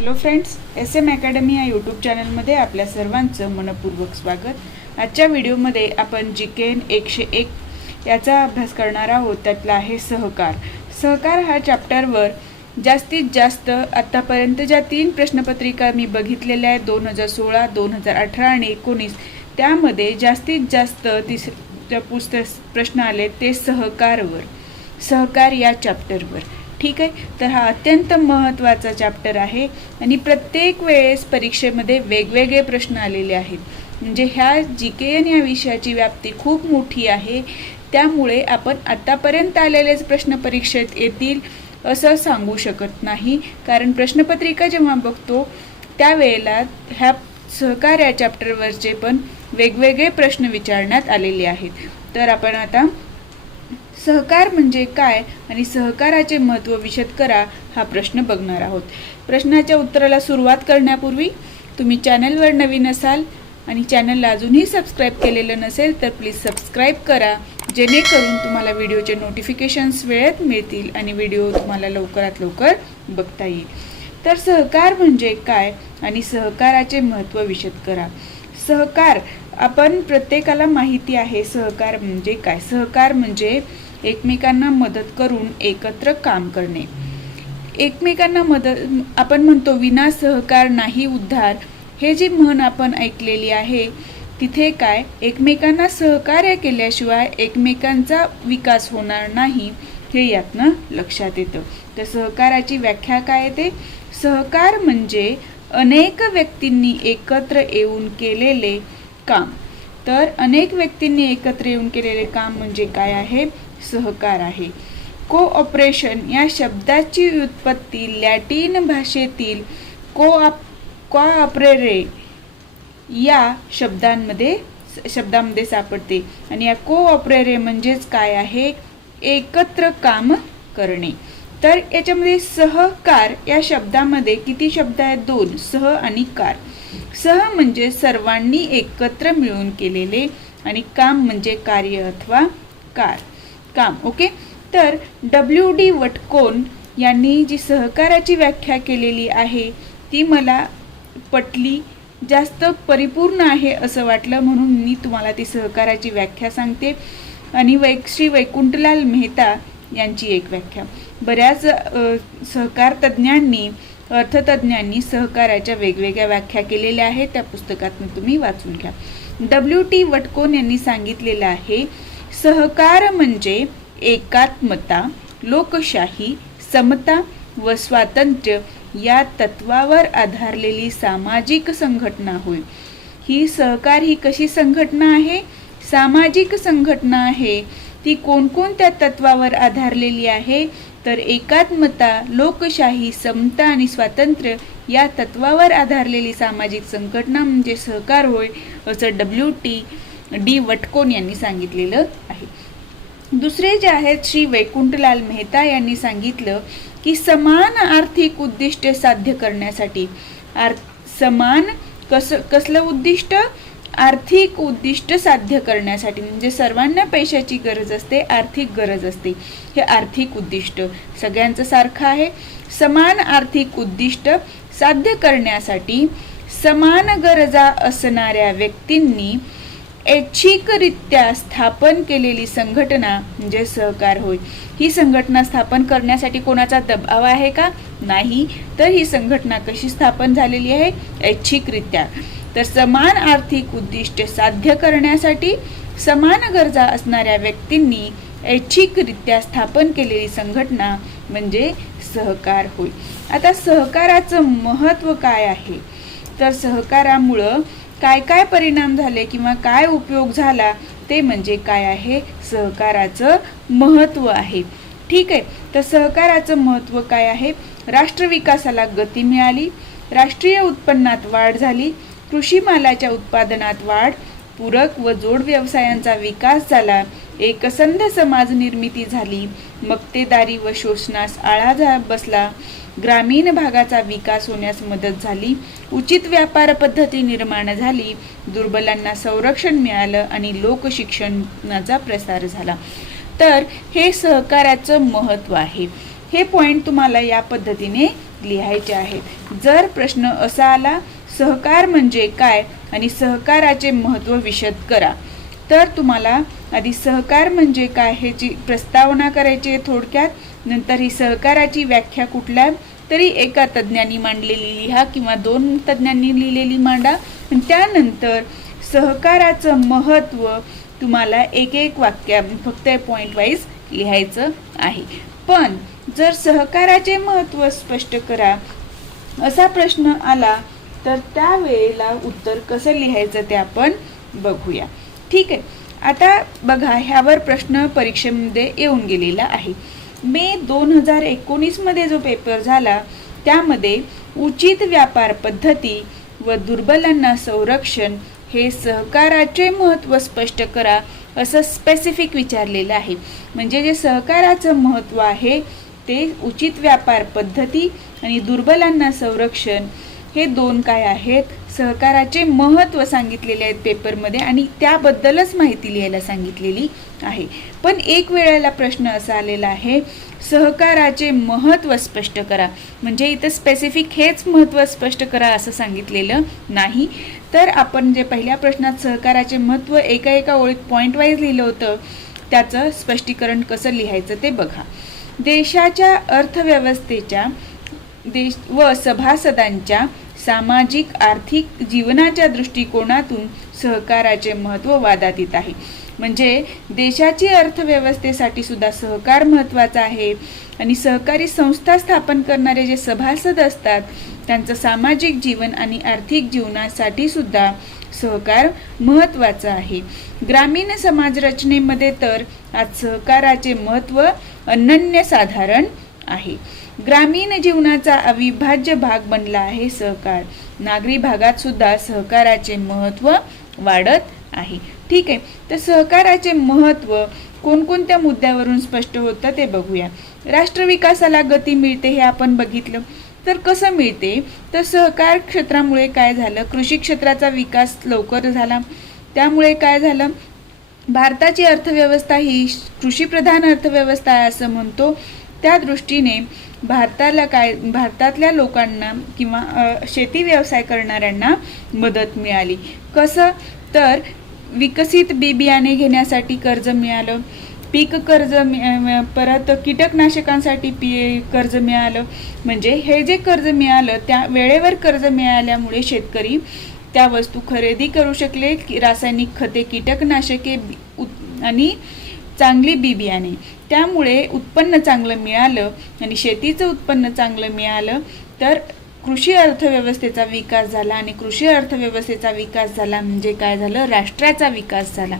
Hello friends, SM academy या YouTube चॅनलमध्ये आपल्या सर्वांचं मनपूर्वक स्वागत। आजच्या व्हिडिओमध्ये आपण GK 101 याचा अभ्यास करणार आहोत। त्यातला आहे सहकार। सहकार हा चॅप्टरवर जास्तीत जास्त आतापर्यंत ज्या 3 प्रश्नपत्रिका मी बघितलेल्या आहेत 2016, 2018 आणि 19, त्यामध्ये जास्तीत जास्त प्रश्न आले ते सहकारवर, सहकार या चॅप्टरवर। ठीक आहे, तर हा अत्यंत महत्त्वाचा चॅप्टर आहे आणि प्रत्येक वेळेस परीक्षेमध्ये वेगवेगळे प्रश्न आलेले आहेत। म्हणजे ह्या GKN या विषयाची व्याप्ती खूप मोठी आहे, त्यामुळे आपण आतापर्यंत आलेलेच प्रश्न परीक्षेत येतील असं सांगू शकत नाही। कारण प्रश्नपत्रिका जेव्हा बघतो त्यावेळेला ह्या सहकार या चॅप्टरवरचे पण वेगवेगळे प्रश्न विचारण्यात आलेले आहेत। तर आपण आता सहकार म्हणजे काय आणि सहकाराचे महत्त्व विशद करा हा प्रश्न बघणार आहोत। प्रश्नाच्या उत्तराला सुरुवात करण्यापूर्वी तुम्ही चॅनलवर नवीन असाल आणि चॅनलला अजूनही सबस्क्राइब केलेलं नसेल तर प्लीज सबस्क्राइब करा, जेणेकरून तुम्हाला व्हिडिओचे नोटिफिकेशन्स वेळेत मिळतील आणि व्हिडिओ तुम्हाला लवकरात लवकर बघता येईल। तर सहकार म्हणजे काय आणि सहकाराचे महत्त्व विशद करा। सहकार आपण प्रत्येकाला माहिती आहे सहकार म्हणजे काय। सहकार म्हणजे एकमेकांना मदत करून एकत्र काम करणे। एकमेकांना मदत, आपण म्हणतो विना सहकार नाही उद्धार, हे जी म्हण आपण ऐकलेली आहे तिथे काय एकमेकांना सहकार्य केल्याशिवाय एकमेकांचा विकास होणार नाही हे यातनं लक्षात येतं। तर सहकाराची व्याख्या काय येते? सहकार म्हणजे अनेक व्यक्तींनी एकत्र येऊन केलेले काम। तर अनेक व्यक्तींनी एकत्र येऊन केलेले काम म्हणजे काय आहे? सहकार आहे। कोऑपरेशन या शब्दाची व्युत्पत्ती लॅटिन भाषेतील कोऑपरेरे या शब्दामध्ये सापडते आणि या कोऑपरेरे म्हणजेच काय आहे? एकत्र काम करणे। तर याच्यामध्ये सहकार या शब्दामध्ये किती शब्द आहेत? 2, सह आणि कार। सह म्हणजे सर्वांनी एकत्र मिळून केलेले आणि काम म्हणजे कार्य अथवा काम। ओके, तर WD वटकोन यांनी जी सहकाराची व्याख्या केलेली आहे ती मला पटली, जास्त परिपूर्ण आहे असं वाटलं, म्हणून मी तुम्हाला ती सहकाराची व्याख्या सांगते। आणि श्री वैकुंठलाल मेहता यांची एक व्याख्या। बऱ्याच सहकार तज्ञांनी, अर्थतज्ञांनी सहकाराच्या वेगवेगळ्या व्याख्या केलेल्या आहेत, त्या पुस्तकातून तुम्ही वाचून घ्या। WT वटकोन यांनी सांगितलेलं आहे, सहकार म्हणजे एकात्मता, लोकशाही, समता व स्वातंत्र्य या तत्वावर आधारलेली सामाजिक संघटना होय। ही सहकार ही कशी संघटना आहे? सामाजिक संघटना आहे। ती कोणकोणत्या तत्वावर आधारलेली आहे? तर एकात्मता, लोकशाही, समता आणि स्वातंत्र्य या तत्वावर आधारलेली सामाजिक संघटना म्हणजे सहकार होय, असं WD वटकोन यांनी सांगितलेलं आहे। दुसरे जे आहेत श्री वैकुंठलाल मेहता यांनी सांगितलं की समान आर्थिक उद्दिष्टे साध्य करण्यासाठी, कसलं उद्दिष्ट? आर्थिक उद्दिष्ट साध्य करण्यासाठी, म्हणजे सर्वांना पैशाची गरज असते, आर्थिक गरज असते, हे आर्थिक उद्दिष्ट सगळ्यांचं सारखं आहे। समान आर्थिक उद्दिष्ट साध्य करण्यासाठी समान गरजा असणाऱ्या व्यक्तींनी ऐच्छिकरित्या स्थापन केलेली संघटना म्हणजे सहकार होय। ही संघटना स्थापन करण्यासाठी कोणाचा दबाव आहे का? नाही। तर ही संघटना कशी स्थापन झालेली आहे? ऐच्छिकरित्या। तर समान आर्थिक उद्दिष्ट साध्य करण्यासाठी समान गरजा असणाऱ्या व्यक्तींनी ऐच्छिकरित्या स्थापन केलेली संघटना म्हणजे सहकार होय। आता सहकाराचं महत्त्व काय आहे? तर सहकारामुळं काय काय परिणाम झाले किंवा काय उपयोग झाला ते म्हणजे काय आहे? सहकाराचं महत्त्व आहे। ठीक आहे, तर सहकाराचं महत्त्व काय आहे? राष्ट्र विकासाला गती मिळाली, राष्ट्रीय उत्पन्नात वाढ झाली, कृषी मालाच्या उत्पादनात वाढ, पूरक व जोड व्यवसायांचा विकास झाला, एकसंध समाज निर्मिती झाली, मक्तेदारी व शोषणास आळा बसला, ग्रामीण भागाचा विकास होण्यास मदत झाली, उचित व्यापार पद्धती निर्माण झाली, दुर्बलांना संरक्षण मिळालं आणि लोकशिक्षणाचा प्रसार झाला। तर हे सहकाराचं महत्त्व आहे। हे पॉइंट तुम्हाला या पद्धतीने लिहायचे आहेत. जर प्रश्न असा आला, सहकार म्हणजे काय आणि सहकाराचे महत्त्व विशद करा, तर तुम्हाला आधी सहकार म्हणजे काय ह्याची प्रस्तावना करायची आहे थोडक्यात. नंतर ही सहकाराची व्याख्या कुठल्या तरी एका तज्ज्ञांनी मांडलेली लिहा किंवा 2 तज्ज्ञांनी लिहिलेली मांडा. आणि त्यानंतर सहकाराचं महत्त्व तुम्हाला एक वाक्य फक्त पॉईंट वाईज लिहायचं आहे. पण जर सहकाराचे महत्त्व स्पष्ट करा असा प्रश्न आला तर त्यावेळेला उत्तर कसं लिहायचं ते आपण बघूया. ठीक आहे. आता बघा, ह्यावर प्रश्न परीक्षेमध्ये येऊन गेलेला आहे. मे 2019 मध्ये जो पेपर झाला त्यामध्ये उचित व्यापार पद्धती व दुर्बलांना संरक्षण हे सहकाराचे महत्त्व स्पष्ट करा असं स्पेसिफिक विचारलेलं आहे. म्हणजे जे सहकाराचं महत्त्व आहे ते उचित व्यापार पद्धती आणि दुर्बलांना संरक्षण हे 2 काय आहेत, सहकाराचे महत्त्व सांगितलेले आहेत पेपरमध्ये आणि त्याबद्दलच माहिती लिहायला सांगितलेली आहे. पण एक वेळेला प्रश्न असा आलेला आहे, सहकाराचे महत्त्व स्पष्ट करा. म्हणजे इथं स्पेसिफिक हेच महत्त्व स्पष्ट करा असं सांगितलेलं नाही. तर आपण जे पहिल्या प्रश्नात सहकाराचे महत्त्व एका ओळीत पॉईंट वाईज लिहिलं होतं त्याचं स्पष्टीकरण कसं लिहायचं ते बघा. देशाच्या अर्थव्यवस्थेच्या व सभासदांच्या सामाजिक आर्थिक जीवनाच्या दृष्टिकोनातून सहकाराचे महत्त्व वादात येत आहे. म्हणजे देशाची अर्थव्यवस्थेसाठी सुद्धा सहकार महत्त्वाचा आहे आणि सहकारी संस्था स्थापन करणारे जे सभासद असतात त्यांचं सामाजिक जीवन आणि आर्थिक जीवनासाठी सुद्धा सहकार महत्त्वाचं आहे. ग्रामीण समाज रचनेमध्ये तर आज सहकाराचे महत्त्व अनन्यसाधारण आहे. ग्रामीण जीवनाचा अविभाज्य भाग बनला आहे सहकार. नागरी भागात सुद्धा सहकाराचे महत्त्व वाढत आहे. ठीक आहे. तर सहकाराचे महत्त्व कोणकोणत्या मुद्द्यावरून स्पष्ट होतं ते बघूया. राष्ट्र विकासाला गती मिळते हे आपण बघितलं. तर कसं मिळते, तर सहकार क्षेत्रामुळे काय झालं, कृषी क्षेत्राचा विकास लवकर झाला. त्यामुळे काय झालं, भारताची अर्थव्यवस्था ही कृषीप्रधान अर्थव्यवस्था आहे असं म्हणतो. त्या दृष्टीने भारतातल्या लोकांना किंवा शेती व्यवसाय करणाऱ्यांना मदत मिळाली. कसं, तर विकसित बी बियाणे घेण्यासाठी कर्ज मिळालं, पीक कर्ज, परत कीटकनाशकांसाठी कर्ज मिळालं. म्हणजे हे जे कर्ज मिळालं त्या वेळेवर कर्ज मिळाल्यामुळे शेतकरी त्या वस्तू खरेदी करू शकले, रासायनिक खते, कीटकनाशके आणि चांगली बी बियाणे. त्यामुळे उत्पन्न चांगलं मिळालं आणि शेतीचं उत्पन्न चांगलं मिळालं तर कृषी अर्थव्यवस्थेचा विकास झाला. आणि कृषी अर्थव्यवस्थेचा विकास झाला म्हणजे काय झालं, राष्ट्राचा विकास झाला.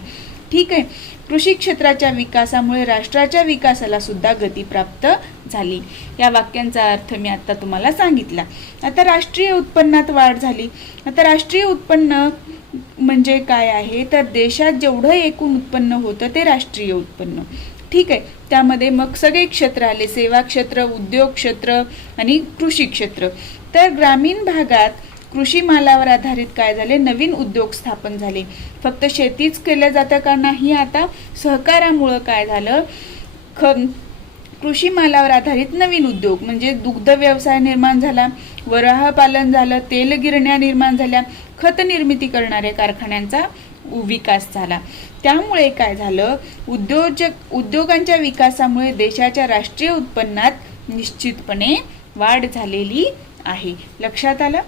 ठीक आहे. कृषी क्षेत्राच्या विकासामुळे राष्ट्राच्या विकासाला सुद्धा गती प्राप्त झाली. या वाक्यांचा अर्थ मी आता तुम्हाला सांगितला. आता राष्ट्रीय उत्पन्नात वाढ झाली. आता राष्ट्रीय उत्पन्न म्हणजे काय आहे, तर देशात जेवढं एकूण उत्पन्न होतं ते राष्ट्रीय उत्पन्न. ठीक आहे. त्यामध्ये मग सगळे क्षेत्र आले, सेवा क्षेत्र, उद्योग क्षेत्र आणि कृषी क्षेत्र. तर ग्रामीण भागात कृषी मालावर आधारित काय झाले, नवीन उद्योग स्थापन झाले. फक्त शेतीच केलं जातं का, नाही. आता सहकारामुळं काय झालं, कृषी मालावर आधारित नवीन उद्योग म्हणजे दुग्ध व्यवसाय निर्माण झाला, वराह पालन झालं, तेल गिरण्या निर्माण झाल्या, खत निर्मिती करणाऱ्या कारखान्यांचा विकास झाला. त्यामुळे काय झालं, उद्योगांच्या विकासामुळे देशाच्या राष्ट्रीय उत्पन्नात निश्चितपणे वाढ झालेली आहे. लक्षात आलं.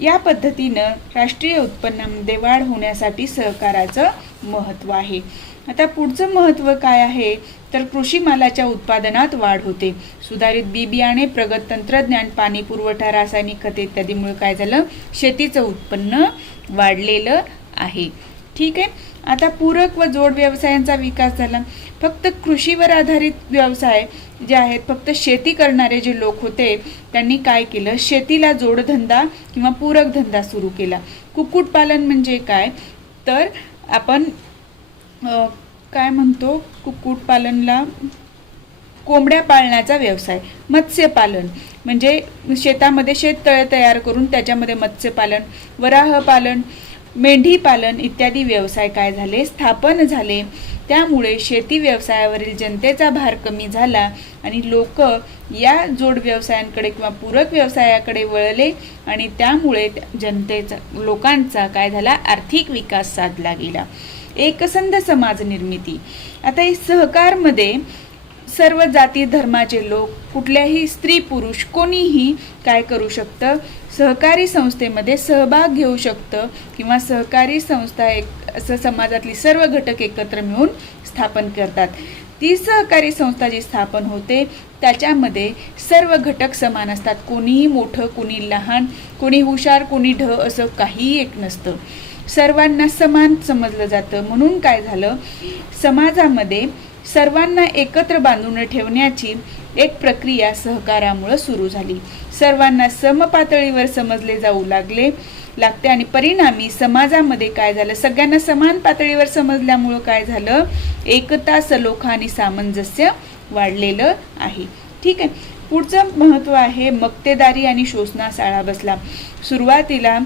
या पद्धतीनं राष्ट्रीय उत्पन्नामध्ये वाढ होण्यासाठी सहकाराचं महत्त्व आहे. आता पुढचं महत्त्व काय आहे, तर कृषी मालाच्या उत्पादनात वाढ होते. सुधारित बी बियाणे, प्रगत तंत्रज्ञान, पाणी पुरवठा, रासायनिक खते इत्यादीमुळे काय झालं, शेतीचं उत्पन्न वाढलेलं आहे. ठीक आहे. आता पूरक व जोड व्यवसायांचा विकास झाला. फक्त कृषीवर आधारित व्यवसाय जे आहेत, फक्त शेती करणारे जे लोक होते त्यांनी काय केलं, शेतीला जोडधंदा किंवा पूरक धंदा सुरू केला. कुक्कुटपालन म्हणजे काय, तर आपण काय म्हणतो, कुक्कुटपालनला कोंबड्या पाळण्याचा व्यवसाय. मत्स्यपालन म्हणजे शेतामध्ये शेततळे तयार करून त्याच्यामध्ये मत्स्यपालन. वराह पालन, मेंढी पालन इत्यादी व्यवसाय काय झाले, स्थापन झाले. त्यामुळे शेती व्यवसायावरील जनतेचा भार कमी झाला आणि लोक या जोड व्यवसायांकडे किंवा पूरक व्यवसायाकडे वळले आणि त्यामुळे जनतेचा लोकांचा काय झाला, आर्थिक विकास साधला गेला. एकसंध समाज निर्मिती. आता हे सहकारमध्ये सर्व जाती धर्माचे लोक, कुठल्याही स्त्री पुरुष कोणीही काय करू शकतं, सहकारी संस्थेमध्ये सहभाग घेऊ शकतं किंवा सहकारी संस्था एक असं समाजातली सर्व घटक एकत्र मिळून स्थापन करतात. ती सहकारी संस्था जी स्थापन होते त्याच्यामध्ये सर्व घटक समान असतात. कोणीही मोठं, कोणी लहान, कोणी हुशार, कोणी ढ असं काही एक नसतं. सर्वांना समान समजलं जातं. म्हणून काय झालं, समाजामध्ये सर्वांना एकत्र बांधून ठेवण्याची एक प्रक्रिया सहकारामुळे सुरू झाली. सर्वांना समपातळीवर समजले जाऊ लागते आणि परिणामी समाजामध्ये काय झालं, सगळ्यांना समान पातळीवर समजल्यामुळं काय झालं, एकता, सलोखा आणि सामंजस्य वाढलेलं आहे. ठीक आहे. पुढचं महत्त्व आहे मक्तेदारी आणि शोषणास आळा बसला. सुरुवातीला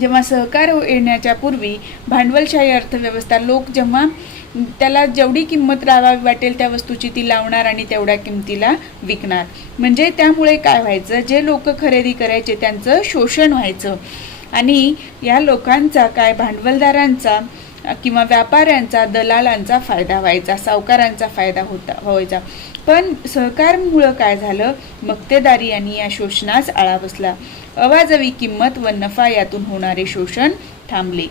जेव्हा सहकार येण्याच्या पूर्वी भांडवलशाही अर्थव्यवस्था, लोक जेव्हा त्याला जेवढी किंमत राहावी वाटेल त्या वस्तूची ती लावणार आणि तेवढ्या किमतीला विकणार. म्हणजे त्यामुळे काय व्हायचं, जे लोक खरेदी करायचे त्यांचं शोषण व्हायचं आणि या लोकांचा काय, भांडवलदारांचा किंवा व्यापाऱ्यांचा, दलालांचा फायदा व्हायचा, सावकारांचा फायदा व्हायचा. पण सहकारमुळं काय झालं, मक्तेदारी आणि या शोषणास आळा बसला. अवाजवी किंमत व नफा यातून होणारे शोषण थांबले.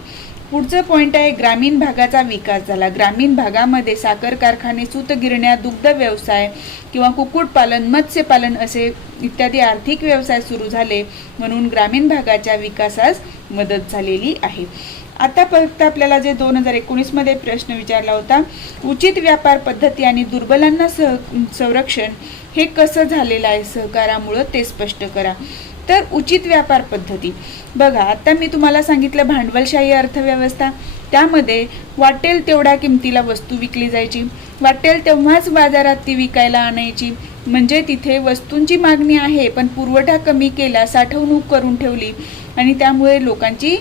पुढचं पॉइंट आहे ग्रामीण भागाचा विकास झाला. ग्रामीण भागामध्ये साखर कारखाने, सूतगिरण्या, दुग्ध व्यवसाय किंवा कुक्कुटपालन, मत्स्यपालन असे इत्यादी आर्थिक व्यवसाय सुरू झाले. म्हणून ग्रामीण भागाच्या विकासास मदत झालेली आहे. आता फक्त आपल्याला जे 2019 मध्ये प्रश्न विचारला होता, उचित व्यापार पद्धती आणि दुर्बलांना संरक्षण हे कसं झालेलं आहे सहकारामुळं ते स्पष्ट करा. तर उचित व्यापार पद्धती बघा, आता मी तुम्हाला सांगितलं भांडवलशाही अर्थव्यवस्था, त्यामध्ये वाटेल तेवढ्या किमतीला वस्तू विकली जायची, वाटेल तेव्हाच बाजारात ती विकायला आणायची. म्हणजे तिथे वस्तूंची मागणी आहे पण पुरवठा कमी केला, साठवणूक करून ठेवली आणि त्यामुळे लोकांची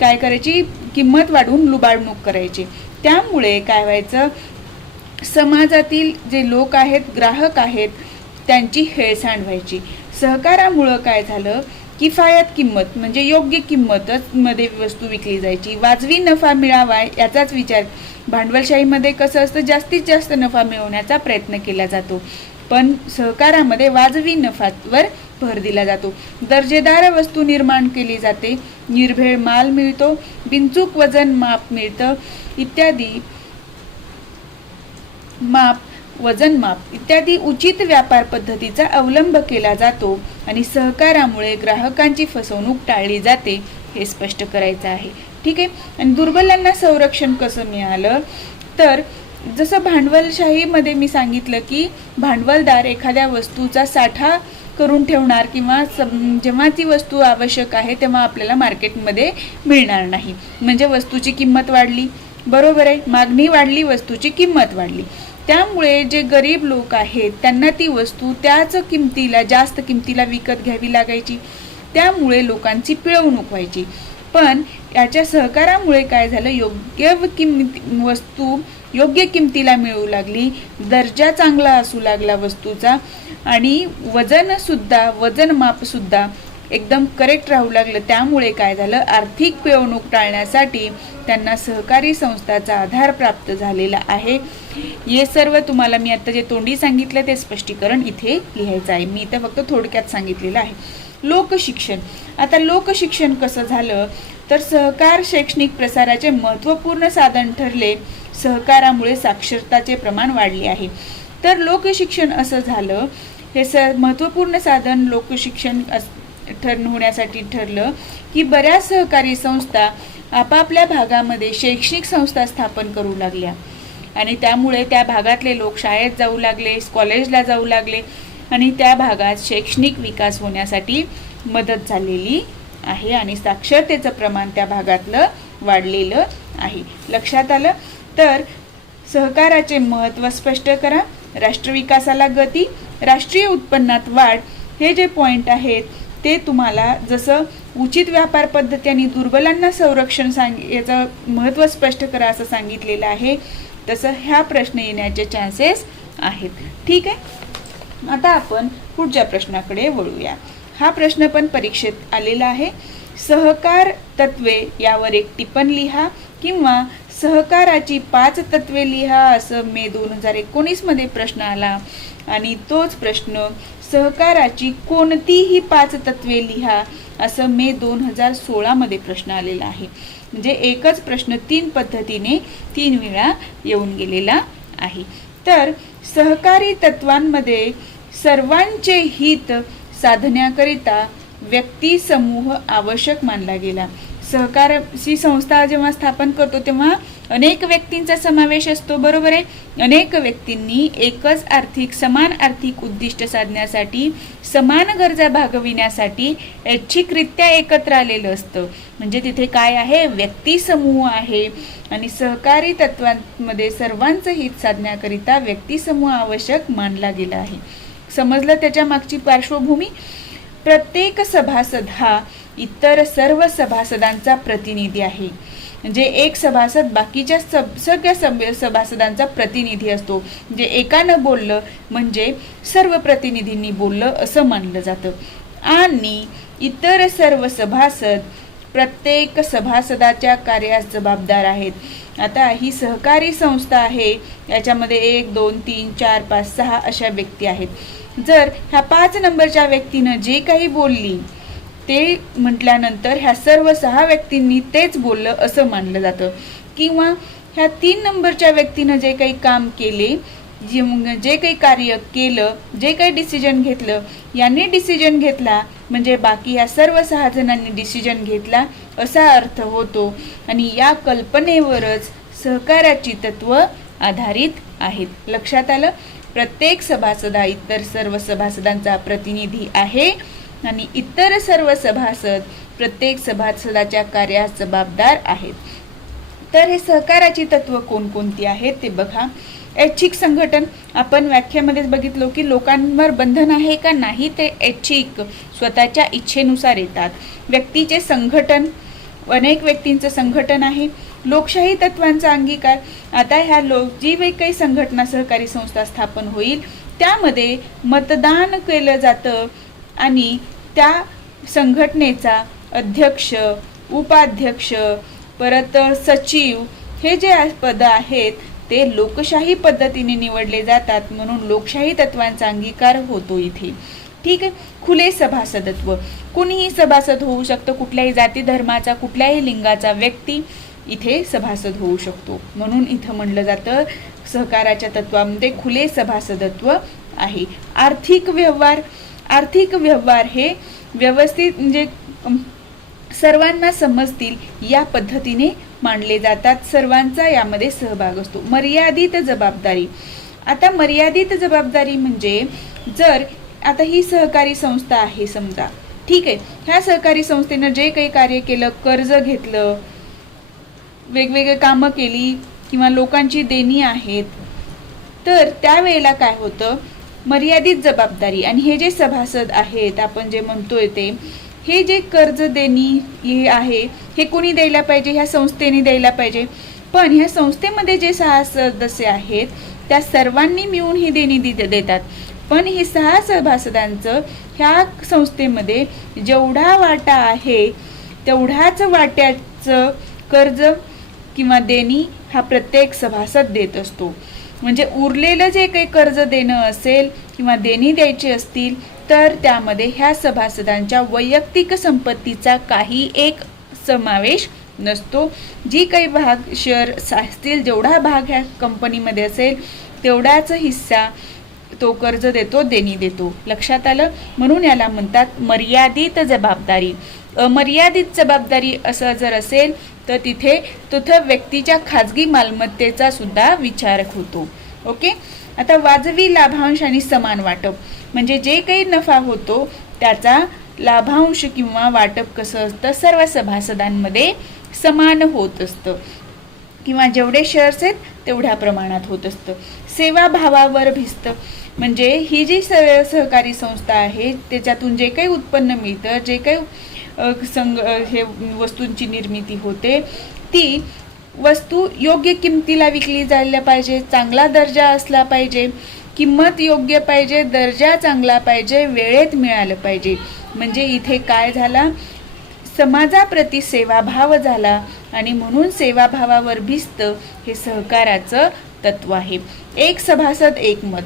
काय करायची, किंमत वाढवून लुबाडणूक करायची. त्यामुळे काय व्हायचं, समाजातील जे लोक आहेत, ग्राहक आहेत, त्यांची हेळसांड व्हायची. सहकारामुळं काय झालं, किफायत किंमत म्हणजे योग्य किंमतच मध्ये वस्तू विकली जायची. वाजवी नफा मिळावा याचाच विचार. भांडवलशाहीमध्ये कसं असतं, जास्तीत जास्त नफा मिळवण्याचा प्रयत्न केला जातो, पण सहकारामध्ये वाजवी नफ्यावर भर दिला जातो. दर्जेदार वस्तू निर्माण केली जाते, निर्भेळ माल मिळतो, बिनचूक वजन माप मिळतं इत्यादी वजन माप इत्यादी उचित व्यापार पद्धतीचा अवलंब केला जातो आणि सहकारामुळे ग्राहकांची फसवणूक टाळली जाते हे स्पष्ट करायचं आहे. ठीक आहे. आणि दुर्बलांना संरक्षण कसं मिळालं, तर जसं भांडवलशाहीमध्ये मी सांगितलं की भांडवलदार एखाद्या वस्तूचा साठा करून ठेवणार किंवा जेव्हा ती वस्तू आवश्यक आहे तेव्हा आपल्याला मार्केटमध्ये मिळणार नाही, म्हणजे वस्तूची किंमत वाढली. बरोबर आहे, मागणी वाढली, वस्तूची किंमत वाढली. त्यामुळे जे गरीब लोक आहेत त्यांना ती वस्तू त्याच किमतीला, जास्त किमतीला विकत घ्यावी लागायची. त्यामुळे लोकांची पिळवणूक व्हायची. पण याच्या सहकारामुळे काय झालं, योग्य वस्तू योग्य किमतीला मिळू लागली, दर्जा चांगला असू लागला वस्तूचा आणि वजन माप सुद्धा एकदम करेक्ट राहू लागलं. त्यामुळे काय झालं, आर्थिक पिळवणूक टाळण्यासाठी त्यांना सहकारी संस्थाचा आधार प्राप्त झालेला आहे. हे सर्व तुम्हाला मी आता जे तोंडी सांगितलं ते स्पष्टीकरण इथे लिहायचं आहे. मी इथं फक्त थोडक्यात सांगितलेलं आहे. लोकशिक्षण. आता लोकशिक्षण कसं झालं, तर सहकार शैक्षणिक प्रसाराचे महत्त्वपूर्ण साधन ठरले. सहकारामुळे साक्षरताचे प्रमाण वाढले आहे. तर लोकशिक्षण असं झालं, हे महत्त्वपूर्ण साधन लोकशिक्षण होण्यासाठी ठरलं की बऱ्याच सहकारी संस्था आपापल्या भागामध्ये शैक्षणिक संस्था स्थापन करू लागल्या आणि त्यामुळे त्या भागातले लोक शाळेत जाऊ लागले, कॉलेजला जाऊ लागले आणि त्या भागात शैक्षणिक विकास होण्यासाठी मदत झालेली आहे आणि साक्षरतेचं प्रमाण त्या भागातलं वाढलेलं आहे. लक्षात आलं. तर सहकाराचे महत्त्व स्पष्ट करा. राष्ट्रविकासाला गती, राष्ट्रीय उत्पन्नात वाढ, हे जे पॉइंट आहेत ते तुम्हाला जसं उचित व्यापार पद्धती आणि दुर्बलांना संरक्षण याचं महत्त्व स्पष्ट करा असं सांगितलेलं आहे, तसं ह्या प्रश्न येण्याचे चान्सेस आहेत. ठीक आहे, आता आपण पुढच्या प्रश्नाकडे वळूया. हा प्रश्न पण परीक्षेत आलेला आहे. सहकार तत्वे यावर एक टिप्पण लिहा किंवा सहकाराची 5 तत्वे लिहा असं मे 2019 मध्ये प्रश्न आला. आणि तोच प्रश्न सहकाराची कोणतीही 5 तत्वे लिहा असं मे 2016 मध्ये प्रश्न आलेला आहे. म्हणजे एकच प्रश्न 3 पद्धतीने 3 वेळा येऊन गेलेला आहे. तर सहकारी तत्वांमध्ये सर्वांचे हित साधण्याकरिता व्यक्ती समूह आवश्यक मानला गेला. सहकारी संस्था जेव्हा स्थापन करतो तेव्हा अनेक व्यक्तींचा समावेश असतो, बरोबर आहे. अनेक व्यक्तींनी एकच समान आर्थिक उद्दिष्ट साधण्यासाठी, समान गरजा भागविण्यासाठी ऐच्छिकरित्या एकत्र आलेलं असतं. म्हणजे तिथे काय आहे, व्यक्ती समूह आहे. आणि सहकारी तत्वांमध्ये सर्वांचं हित साधण्याकरिता व्यक्ती समूह आवश्यक मानला गेला आहे. समजलं त्याच्या मागची पार्श्वभूमी? प्रत्येक सभासद हा इतर सर्व सभासदांचा प्रतिनिधी आहे. म्हणजे एक सभासद बाकीच्या सगळ्या सभासदांचा प्रतिनिधी असतो. म्हणजे एकानं बोललं म्हणजे सर्व प्रतिनिधींनी बोललं असं मानलं जातं. आणि इतर सर्व सभासद प्रत्येक सभासदाच्या कार्यास जबाबदार आहेत. आता ही सहकारी संस्था आहे, याच्यामध्ये 1 2 3 4 5 6 अशा व्यक्ती आहेत. जर ह्या 5 नंबरच्या व्यक्तीनं जे काही बोलली ते म्हटल्यानंतर ह्या सर्व 6 व्यक्तींनी तेच बोललं असं मानलं जातं. किंवा ह्या 3 नंबरच्या व्यक्तीनं जे काही काम केले, जे काही कार्य केलं, जे काही डिसिजन घेतलं, यांनी डिसिजन घेतला म्हणजे बाकी ह्या सर्व 6 जणांनी डिसिजन घेतला असा अर्थ होतो. आणि या कल्पनेवरच सहकाराची तत्व आधारित आहेत. लक्षात आलं? प्रत्येक सभासद हा इतर सर्व सभासदांचा प्रतिनिधी आहे आणि इतर सर्व सभासद प्रत्येक सभासदाच्या कार्यास जबाबदार आहेत. तर हे सहकाराची तत्व कोणकोणती आहेत ते बघा. ऐच्छिक संघटन, आपण व्याख्यामध्येच बघितलो की लोकांवर बंधन आहे का नाही, ते ऐच्छिक स्वतःच्या इच्छेनुसार येतात. व्यक्तीचे संघटन, अनेक व्यक्तींचं संघटन आहे. लोकशाही तत्वांचा अंगीकार, आता ह्या जी काही संघटना सहकारी संस्था स्थापन होईल त्यामध्ये मतदान केलं जातं आणि त्या संघटनेचा अध्यक्ष, उपाध्यक्ष, परत सचिव हे जे पद आहेत ते लोकशाही पद्धतीने निवडले जातात. म्हणून लोकशाही तत्वांचा अंगीकार होतो इथे. ठीक आहे. खुले सभासदत्व, कुणीही सभासद होऊ शकतं, कुठल्याही जाती धर्माचा, कुठल्याही लिंगाचा व्यक्ती इथे सभासद होऊ शकतो. म्हणून इथं म्हणलं जातं सहकाराच्या तत्वामध्ये खुले सभासदत्व आहे. आर्थिक व्यवहार, आर्थिक व्यवहार हे व्यवस्थित म्हणजे सर्वांना समजतील या पद्धतीने मांडले जातात. सर्वांचा यामध्ये सहभाग असतो. मर्यादित जबाबदारी, आता मर्यादित जबाबदारी म्हणजे जर आता ही सहकारी संस्था आहे समजा, ठीक आहे, ह्या सहकारी संस्थेनं जे काही कार्य केलं, कर्ज घेतलं, वेगवेगळे कामं केली किंवा लोकांची देणी आहेत, तर त्यावेळेला काय होतं, मर्यादित जबाबदारी. आणि हे जे सभासद आहेत आपण जे म्हणतोय ते, हे जे कर्ज देणी हे आहे हे कोणी द्यायला पाहिजे, ह्या संस्थेने द्यायला पाहिजे. पण ह्या संस्थेमध्ये जे 6 सदस्य आहेत त्या सर्वांनी मिळून ही देणी देतात. पण हे 6 सभासदांचं ह्या संस्थेमध्ये जेवढा वाटा आहे तेवढाच वाट्याचं कर्ज किंवा देणी हा प्रत्येक सभासद देत असतो. म्हणजे उरलेलं जे काही कर्ज देणं असेल किंवा देणी द्यायची असतील तर त्यामध्ये ह्या सभासदांच्या वैयक्तिक संपत्तीचा काही एक समावेश नसतो. जी काही भाग शेअर असतील, जेवढा भाग ह्या कंपनीमध्ये असेल तेवढाच हिस्सा तो कर्ज देतो, देणी देतो. लक्षात आलं? म्हणून याला म्हणतात मर्यादित जबाबदारी. अमर्यादित जबाबदारी असं जर असेल तर तिथं व्यक्तीच्या खाजगी मालमत्तेचा सुद्धा विचार होतो. ओके. आता वाजवी लाभांश आणि समान वाटप, म्हणजे जे काही नफा होतो त्याचा लाभांश किंवा वाटप कसं असतं, सर्व सभासदांमध्ये समान होत असतं किंवा जेवढे शेअर्स आहेत तेवढ्या प्रमाणात होत असतं. सेवाभावावर भिस्त, म्हणजे ही जी सहकारी संस्था आहे त्याच्यातून जे काही उत्पन्न मिळतं, जे काही हे वस्तूंची निर्मिती होते, ती वस्तू योग्य किमतीला विकली जायला पाहिजे, चांगला दर्जा असला पाहिजे, किंमत योग्य पाहिजे, दर्जा चांगला पाहिजे, वेळेत मिळालं पाहिजे. म्हणजे इथे काय झाला, समाजाप्रती सेवाभाव झाला आणि म्हणून सेवाभावावर भिस्त हे सहकाराचं तत्व आहे. एक सभासद एक मत,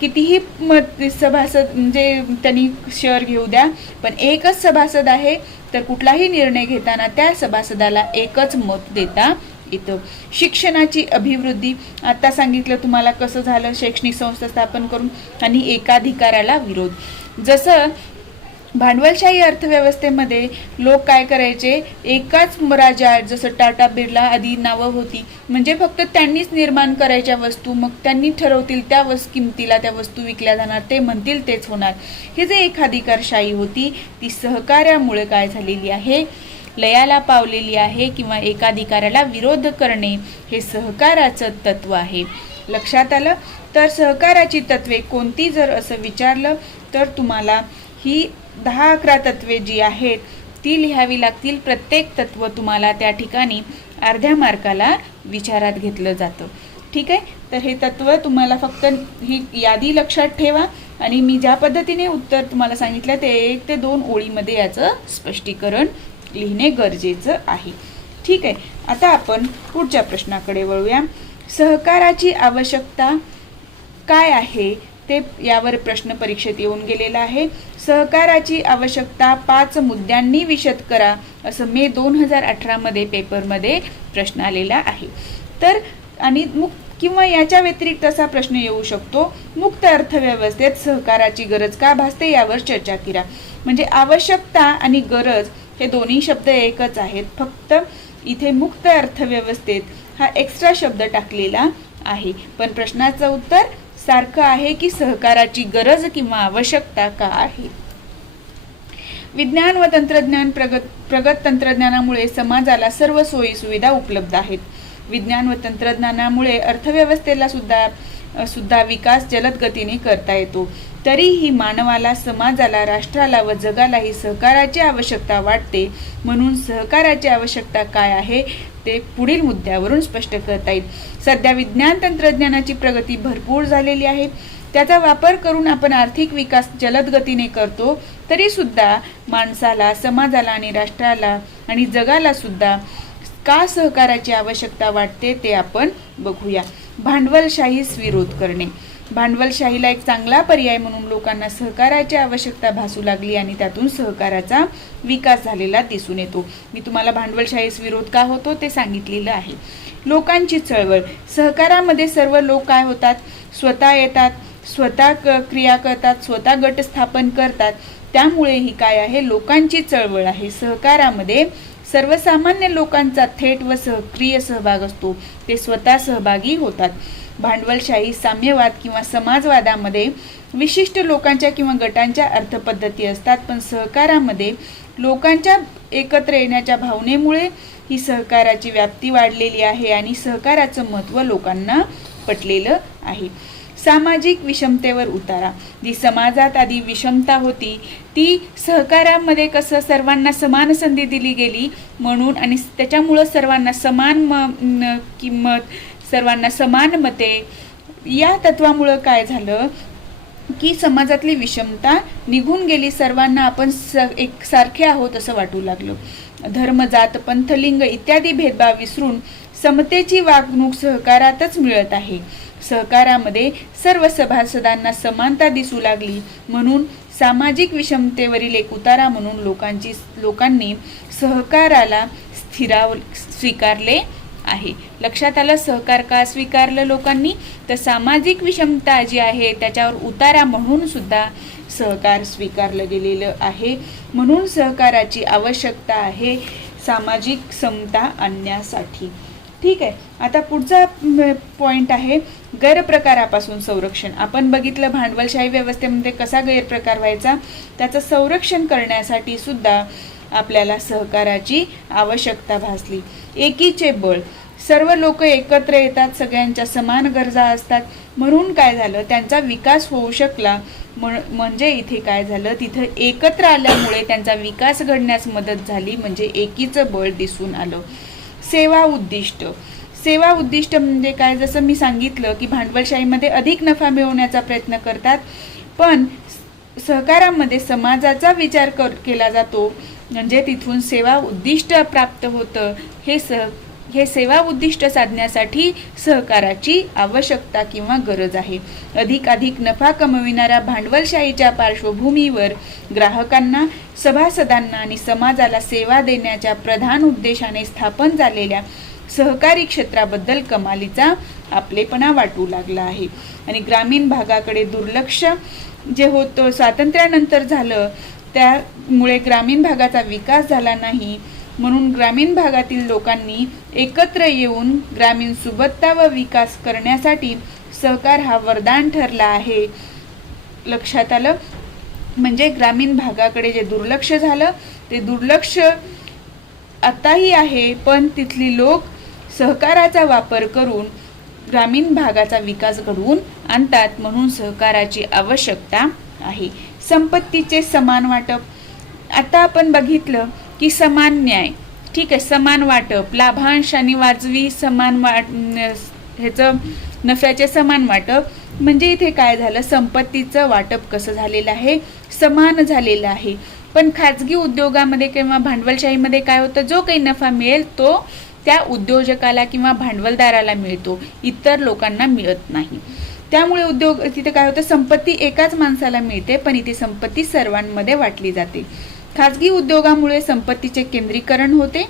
कितीही मत सभासद म्हणजे त्यांनी शेअर घेऊ द्या, पण एकच सभासद आहे तर कुठलाही निर्णय घेताना त्या सभासदाला एकच मत देता येतं. शिक्षणाची अभिवृद्धी, आता सांगितलं तुम्हाला कसं झालं, शैक्षणिक संस्था स्थापन करून आणि एकाधिकाराला विरोध. जसं भांडवलशाही अर्थव्यवस्थेमध्ये लोक काय करायचे, एकाच राजा, जसं टाटा बिर्ला आदी नावं होती, म्हणजे फक्त त्यांनीच निर्माण करायच्या वस्तू, मग त्यांनी ठरवतील त्या किमतीला त्या वस्तू विकल्या जाणार, ते म्हणतील तेच होणार. हे जे एकाधिकारशाही होती ती सहकार्यामुळे काय झालेली आहे, लयाला पावलेली आहे, किंवा एकाधिकाराला विरोध करणे हे सहकाराचं तत्व आहे. लक्षात आलं. तर सहकाराची तत्वे कोणती जर असं विचारलं तर तुम्हाला ही 10-11 तत्वे जी आहेत ती लिहावी लागतील. प्रत्येक तत्व तुम्हाला त्या ठिकाणी अर्ध्या मार्काला विचारात घेतलं जातं. ठीक आहे. तर हे तत्व तुम्हाला फक्त ही यादी लक्षात ठेवा आणि मी ज्या पद्धतीने उत्तर तुम्हाला सांगितलं ते 1 ते 2 ओळीमध्ये याचं स्पष्टीकरण लिहिणे गरजेचं आहे. ठीक आहे. आता आपण पुढच्या प्रश्नाकडे वळूया. सहकाराची आवश्यकता काय आहे ते यावर प्रश्न परीक्षेत येऊन गेलेला आहे. सहकाराची आवश्यकता 5 मुद्द्यांनी विशद करा, असं मे 2018 मध्ये पेपरमध्ये प्रश्न आलेला आहे. तर आणि किंवा याच्या व्यतिरिक्त असा प्रश्न येऊ शकतो, मुक्त अर्थव्यवस्थेत सहकाराची गरज का भासते यावर चर्चा करा. म्हणजे आवश्यकता आणि गरज हे दोन्ही शब्द एकच आहेत, फक्त इथे मुक्त अर्थव्यवस्थेत हा एक्स्ट्रा शब्द टाकलेला आहे. पण प्रश्नाचं उत्तर सारखं आहे की सहकाराची गरज किंवा आवश्यकता का आहे. विज्ञान व तंत्रज्ञान प्रगत तंत्रज्ञानामुळे समाजाला सर्व सोयी सुविधा उपलब्ध आहेत. विज्ञान व तंत्रज्ञानामुळे अर्थव्यवस्थेला सुद्धा विकास जलद गतीने करता येतो. तरीही मानवाला, समाजाला, राष्ट्राला व जगालाही सहकाराची आवश्यकता वाटते. म्हणून सहकाराची आवश्यकता काय आहे ते पुढील मुद्द्यावरून स्पष्ट करता येईल. सध्या विज्ञान तंत्रज्ञानाची प्रगती भरपूर झालेली आहे. त्याचा वापर करून आपण आर्थिक विकास जलद गतीने करतो. तरी सुद्धा माणसाला, समाजाला आणि राष्ट्राला आणि जगाला सुद्धा का सहकाराची आवश्यकता वाटते ते आपण बघूया. भांडवलशाहीस विरोध करणे. भांडवलशाहीला एक चांगला पर्याय म्हणून लोकांना सहकाराची आवश्यकता भासू लागली आणि त्यातून सहकाराचा विकास झालेला दिसून येतो. मी तुम्हाला भांडवलशाहीस विरोध का होतो ते सांगितलेलं आहे. लोकांची चळवळ. सहकारामध्ये सर्व लोक काय होतात, स्वतः येतात, स्वतः क्रिया करतात, स्वतः गट स्थापन करतात. त्यामुळे ही काय आहे, लोकांची चळवळ आहे. सहकारामध्ये सर्वसामान्य लोकांचा थेट व सक्रिय सहभाग असतो, ते स्वतः सहभागी होतात. भांडवलशाही, साम्यवाद किंवा समाजवादामध्ये विशिष्ट लोकांच्या किंवा गटांच्या अर्थपद्धती असतात, पण सहकारामध्ये लोकांच्या एकत्र येण्याच्या भावनेमुळे ही सहकाराची व्याप्ती वाढलेली आहे आणि सहकाराचं महत्त्व लोकांना पटलेलं आहे. सामाजिक विषमतेवर उतारा. जी समाजात आधी विषमता होती ती सहकारामध्ये कसं सर्वांना समान संधी दिली गेली म्हणून आणि त्याच्यामुळं सर्वांना समान किंमत, सर्वांना समान मते, या तत्वामुळं काय झालं की समाजातली विषमता निघून गेली. सर्वांना आपण एक सारखे आहोत असं वाटू लागलं. धर्म, जात, पंथ, लिंग इत्यादी भेदभाव विसरून समतेची वागणूक सहकारातच मिळत आहे. सहकारामध्ये सर्व सभासदांना समानता दिसू लागली म्हणून सामाजिक विषमतेवरील एक उतारा म्हणून लोकांनी सहकाराला स्वीकारले आहे. लक्षात आलं. सहकार का स्वीकारलं लोकांनी, तर सामाजिक विषमता जी आहे त्याच्यावर उतारा म्हणून सुद्धा सहकार स्वीकारलं गेलेलं आहे. म्हणून सहकाराची आवश्यकता आहे सामाजिक समता आणण्यासाठी. ठीक आहे. आता पुढचा पॉइंट आहे गैरप्रकारापासून संरक्षण. आपण बघितलं भांडवलशाही व्यवस्थेमध्ये कसा गैरप्रकार व्हायचा, त्याचं संरक्षण करण्यासाठी सुद्धा आपल्याला सहकाराची आवश्यकता भासली. एकीचे बळ. सर्व लोक एकत्र येतात, सगळ्यांच्या समान गरजा असतात, म्हणून काय झालं, त्यांचा विकास होऊ शकला. म्हणजे इथे काय झालं, तिथं एकत्र आल्यामुळे त्यांचा विकास घडण्यास मदत झाली, म्हणजे एकीचं बळ दिसून आलं. सेवा उद्दिष्ट. सेवा उद्दिष्ट म्हणजे काय, जसं मी सांगितलं की भांडवलशाहीमध्ये अधिक नफा मिळवण्याचा प्रयत्न करतात, पण सहकारामध्ये समाजाचा विचार केला जातो, म्हणजे तिथून सेवा उद्दिष्ट प्राप्त होतं. हे सेवा उद्दिष्ट साधण्यासाठी सहकाराची आवश्यकता किंवा गरज आहे. अधिक नफा कमविणाऱ्या भांडवलशाहीच्या पार्श्वभूमीवर ग्राहकांना, सभासदांना आणि समाजाला सेवा देण्याच्या प्रधान उद्देशाने स्थापन झालेल्या सहकारी क्षेत्राबद्दल कमालीचा आपलेपणा वाटू लागला आहे. आणि ग्रामीण भागाकडे दुर्लक्ष जे होतं स्वातंत्र्यानंतर झालं, त्यामुळे ग्रामीण भागाचा विकास झाला नाही. म्हणून ग्रामीण भागातील लोकांनी एकत्र येऊन ग्रामीण सुबत्ता व विकास करण्यासाठी सहकार हा वरदान ठरला आहे. लक्षात आलं. म्हणजे ग्रामीण भागाकडे जे दुर्लक्ष झालं ते दुर्लक्ष आताही आहे, पण तिथली लोक सहकाराचा वापर करून ग्रामीण भागाचा विकास घडवून आणतात. म्हणून सहकाराची आवश्यकता आहे. संपत्तीचे समान वाटप. आता आपण बघितलं की समान न्याय, ठीक आहे, समान वाटप, लाभांश आणि वाजवी समान ह्याचं नफ्याचे समान वाटप. म्हणजे इथे काय झालं, संपत्तीचं वाटप कसं झालेलं आहे, समान झालेलं आहे. पण खाजगी उद्योगामध्ये किंवा भांडवलशाहीमध्ये काय होतं, जो काही नफा मिळेल तो त्या उद्योजकाला किंवा भांडवलदाराला मिळतो, इतर लोकांना मिळत नाही. त्यामुळे तिथे काय होतं, संपत्ती एकाच माणसाला मिळते, पण इथे संपत्ती सर्वांमध्ये वाटली जाते. खाजगी उद्योगामुळे संपत्तीचे केंद्रीकरण होते,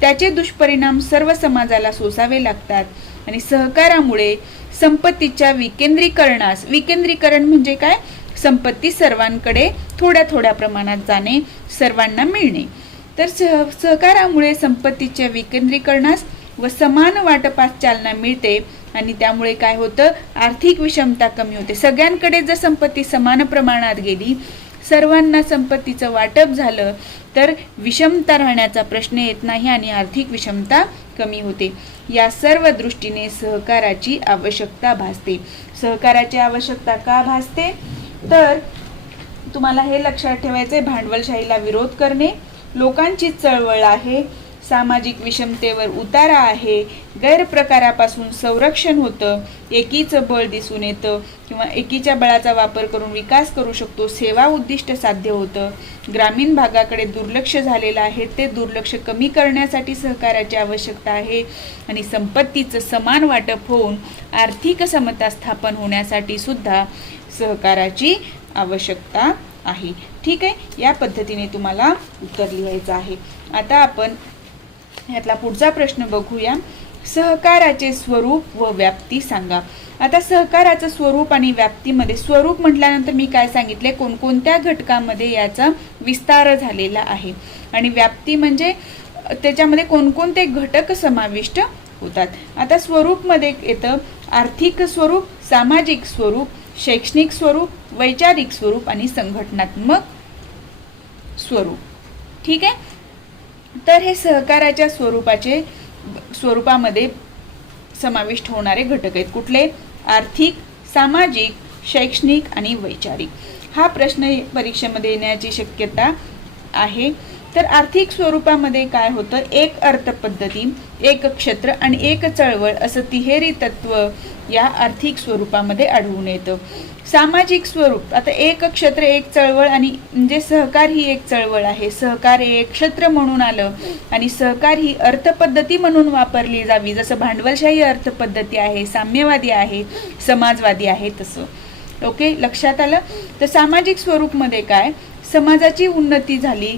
त्याचे दुष्परिणाम सर्व समाजाला सोसावे लागतात. आणि सहकारामुळे संपत्तीच्या विकेंद्रीकरण म्हणजे काय, संपत्ती सर्वांकडे थोड्या थोड्या प्रमाणात जाणे, सर्वांना मिळणे. तर सहकारामुळे संपत्तीच्या विकेंद्रीकरणास व समान वाटपास चालना मिळते. आणि त्यामुळे काय होतं, आर्थिक विषमता कमी होते. सगळ्यांकडे जर संपत्ती समान प्रमाणात गेली, सर्वांना संपत्तीचं वाटप झालं, तर विषमता राहण्याचा प्रश्न येत नाही आणि आर्थिक विषमता कमी होते. या सर्व दृष्टीने सहकाराची आवश्यकता भासते. सहकाराची आवश्यकता का भासते, तर तुम्हाला हे लक्षात ठेवायचे, भांडवलशाहीला विरोध करणे लोकांची चळवळ आहे, सामाजिक विषमतेवर उतारा आहे, गैरप्रकारापासून संरक्षण होतं, एकीचं बळ दिसून येतं किंवा एकीच्या बळाचा वापर करून विकास करू शकतो, सेवा उद्दिष्ट साध्य होतं, ग्रामीण भागाकडे दुर्लक्ष झालेलं आहे, ते दुर्लक्ष कमी करण्यासाठी सहकाराची आवश्यकता आहे. आणि संपत्तीचं समान वाटप होऊन आर्थिक समता स्थापन होण्यासाठी सुद्धा सहकाराची आवश्यकता आहे. ठीक आहे, या पद्धतीने तुम्हाला उत्तर लिहायचं आहे. आता आपण यातला पुढचा प्रश्न बघूया. सहकाराचे स्वरूप व व्याप्ती सांगा. आता सहकाराचं स्वरूप आणि व्याप्तीमध्ये, स्वरूप म्हटल्यानंतर मी काय सांगितले, कोणकोणत्या घटकामध्ये याचा विस्तार झालेला आहे, आणि व्याप्ती म्हणजे त्याच्यामध्ये कोणकोणते घटक समाविष्ट होतात. आता स्वरूपमध्ये येतं आर्थिक स्वरूप, सामाजिक स्वरूप, शैक्षणिक स्वरूप, वैचारिक स्वरूप आणि संघटनात्मक स्वरूप. ठीक आहे. तर हे सहकाराच्या स्वरूपामध्ये समाविष्ट होणारे घटक आहेत. कुठले? आर्थिक, सामाजिक, शैक्षणिक आणि वैचारिक. हा प्रश्न परीक्षेमध्ये येण्याची शक्यता आहे. तर आर्थिक स्वरूपामध्ये काय होतं, एक अर्थपद्धती, एक क्षेत्र आणि एक चळवळ असं तिहेरी तत्व या आर्थिक स्वरूपामध्ये आढळून येतं. सामाजिक स्वरूप, आता एक क्षेत्र, एक चळवळ, आणि म्हणजे सहकार ही एक चळवळ आहे. सहकार हे एक क्षेत्र म्हणून आलं आणि सहकार ही अर्थपद्धती म्हणून वापरली जावी. जसं भांडवलशाही अर्थपद्धती आहे, साम्यवादी आहे, समाजवादी आहे तसं. ओके, लक्षात आलं. तर सामाजिक स्वरूपमध्ये काय, समाजाची उन्नती झाली.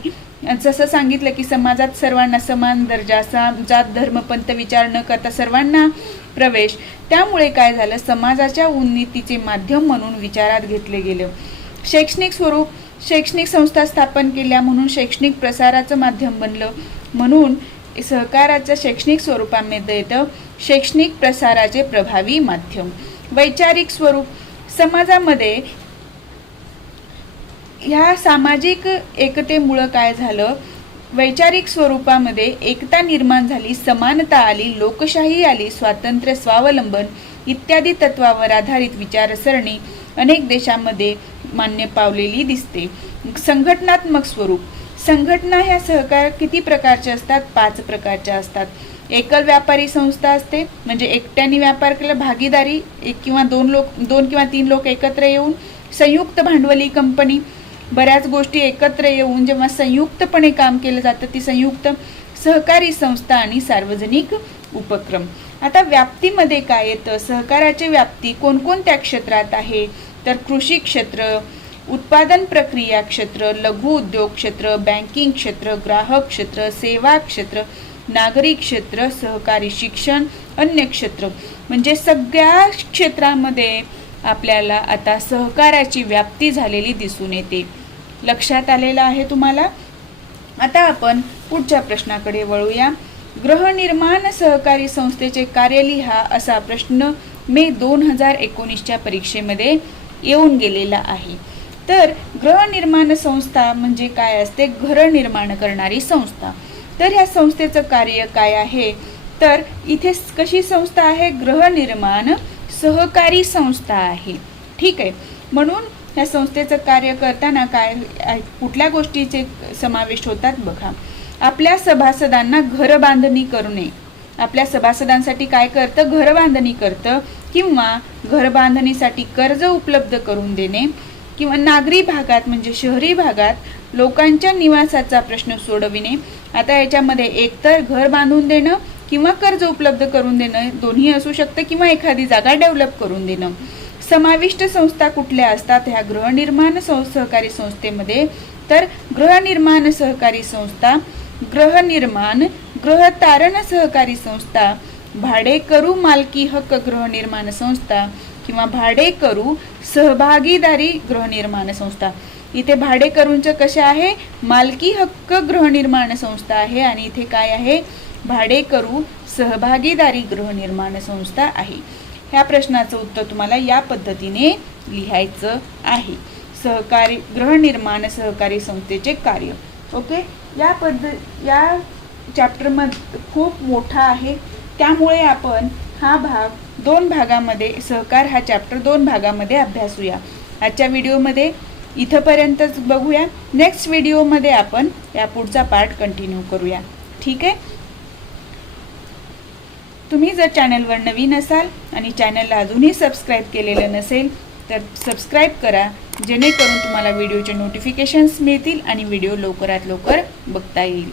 जसं सांगितलं की समाजात सर्वांना समान दर्जा, जात धर्म पंथ विचार न करता सर्वांना प्रवेश. त्यामुळे काय झालं, समाजाच्या उन्नतीचे माध्यम म्हणून विचारात घेतले गेले. शैक्षणिक स्वरूप, शैक्षणिक संस्था स्थापन केल्या म्हणून शैक्षणिक प्रसाराचं माध्यम बनलं. म्हणून सहकाराच्या शैक्षणिक स्वरूपामध्ये येतं शैक्षणिक प्रसाराचे प्रभावी माध्यम. वैचारिक स्वरूप, समाजामध्ये ह्या सामाजिक एकतेमुळं काय झालं, वैचारिक स्वरूपामध्ये एकता निर्माण झाली, समानता आली, लोकशाही आली, स्वातंत्र्य, स्वावलंबन इत्यादी तत्वावर आधारित विचारसरणी अनेक देशांमध्ये मान्य पावलेली दिसते. संघटनात्मक स्वरूप. संघटना ह्या सहकार किती प्रकारच्या असतात? 5 प्रकारच्या असतात. एकल व्यापारी संस्था असते, म्हणजे एकट्याने व्यापार केला, भागीदारी, 1 किंवा 2 किंवा 3 लोक एकत्र येऊन. संयुक्त भांडवली कंपनी, बऱ्याच गोष्टी एकत्र येऊन जेव्हा संयुक्तपणे काम केलं जातं ती संयुक्त. सहकारी संस्था आणि सार्वजनिक उपक्रम. आता व्याप्तीमध्ये काय येतं? सहकाराची व्याप्ती कोणकोणत्या क्षेत्रात आहे? तर कृषी क्षेत्र, उत्पादन प्रक्रिया क्षेत्र, लघु उद्योग क्षेत्र, बँकिंग क्षेत्र, ग्राहक क्षेत्र, सेवा क्षेत्र, नागरिक क्षेत्र, सहकारी शिक्षण, अन्य क्षेत्र. म्हणजे सगळ्या क्षेत्रामध्ये आपल्याला आता सहकाराची व्याप्ती झालेली दिसून येते. लक्षात आलेलं आहे तुम्हाला? आता आपण पुढच्या प्रश्नाकडे वळूया. गृहनिर्माण सहकारी संस्थेचे कार्य लिहा असा प्रश्न मे 2019च्या परीक्षेमध्ये येऊन गेलेला आहे. तर गृहनिर्माण संस्था म्हणजे काय असते? घर निर्माण करणारी संस्था. तर ह्या संस्थेचं कार्य काय आहे? तर इथे कशी संस्था आहे? गृहनिर्माण सहकारी संस्था आहे. ठीक आहे. म्हणून ह्या संस्थेचं कार्य करताना काय कुठल्या गोष्टीचे समावेश होतात बघा. आपल्या सभासदांना घर बांधणी करणे. आपल्या सभासदांसाठी काय करतं? घर बांधणी करतं, किंवा घर बांधणीसाठी कर्ज उपलब्ध करून देणे, किंवा नागरी भागात म्हणजे शहरी भागात लोकांच्या निवासाचा प्रश्न सोडविणे. आता याच्यामध्ये एकतर घर बांधून देणं किंवा कर्ज उपलब्ध करून देणं दोन्ही असू शकतं, किंवा एखादी जागा डेव्हलप करून देणं. समाविष्ट संस्था कुठल्या असतात ह्या गृहनिर्माण सहकारी संस्थेमध्ये? तर गृहनिर्माण सहकारी संस्था, गृहनिर्माण गृहतारण सहकारी संस्था, भाडेकरू मालकी हक्क गृहनिर्माण संस्था, किंवा भाडेकरू सहभागीदारी गृहनिर्माण संस्था. इथे भाडेकरूंचं कशा आहे? मालकी हक्क गृहनिर्माण संस्था आहे, आणि इथे काय आहे? भाडेकरू सहभागीदारी गृहनिर्माण संस्था आहे. ह्या प्रश्नाचं उत्तर तुम्हाला या पद्धतीने लिहायचं आहे. सहकारी गृहनिर्माण सहकारी संस्थेचे कार्य. ओके. या चॅप्टरमध्ये खूप मोठा आहे, त्यामुळे आपण हा भाग 2 भागामध्ये, सहकार हा चॅप्टर 2 भागामध्ये अभ्यासूया. आजच्या व्हिडिओमध्ये इथंपर्यंतच बघूया. नेक्स्ट व्हिडिओमध्ये आपण या पुढचा पार्ट कंटिन्यू करूया. ठीक आहे. तुम्ही जर चॅनलवर नवीन असाल आणि चॅनलला अजूनही सबस्क्राईब केलेलं नसेल तर सबस्क्राईब करा, जेणेकरून तुम्हाला व्हिडिओचे नोटिफिकेशन्स मिळतील आणि व्हिडिओ लवकरात लवकर बघता येईल.